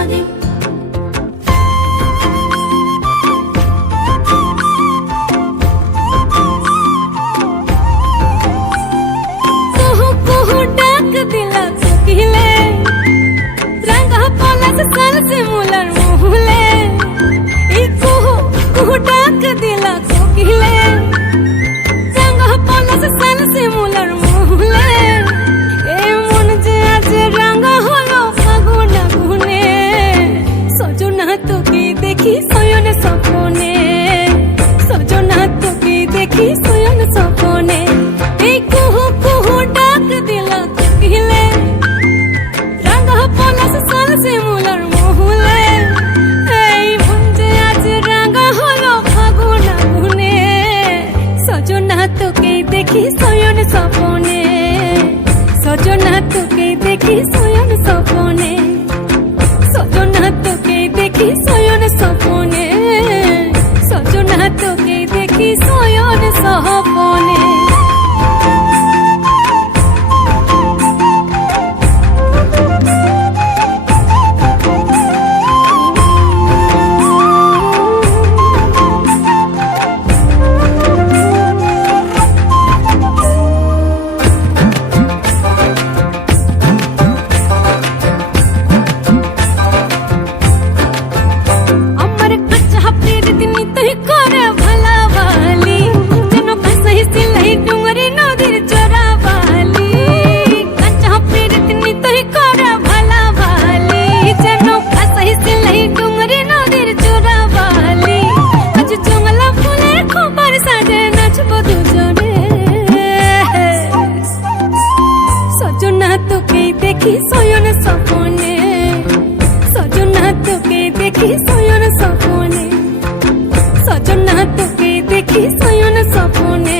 Nadim দেখি সয়ন সপনে এই কুহু কুহু ডাক দিল কোকিলে রাঙা পলাশ সাল সিমুলার মহুলে এই যে আজ রাঙা হলো ফাগুন আগুনে সজনা তোকে দেখি সয়ন সপনে সজনা তোকে দেখি সয়ন সপনে সজনা তোকে দেখি সয়ন সপনে সজনা তোকে দেখি সয়ন দেখি সয়ন সপনে সজনা তোকে দেখি সয়ন সপনে সজনা তোকে দেখি সয়ন সপনে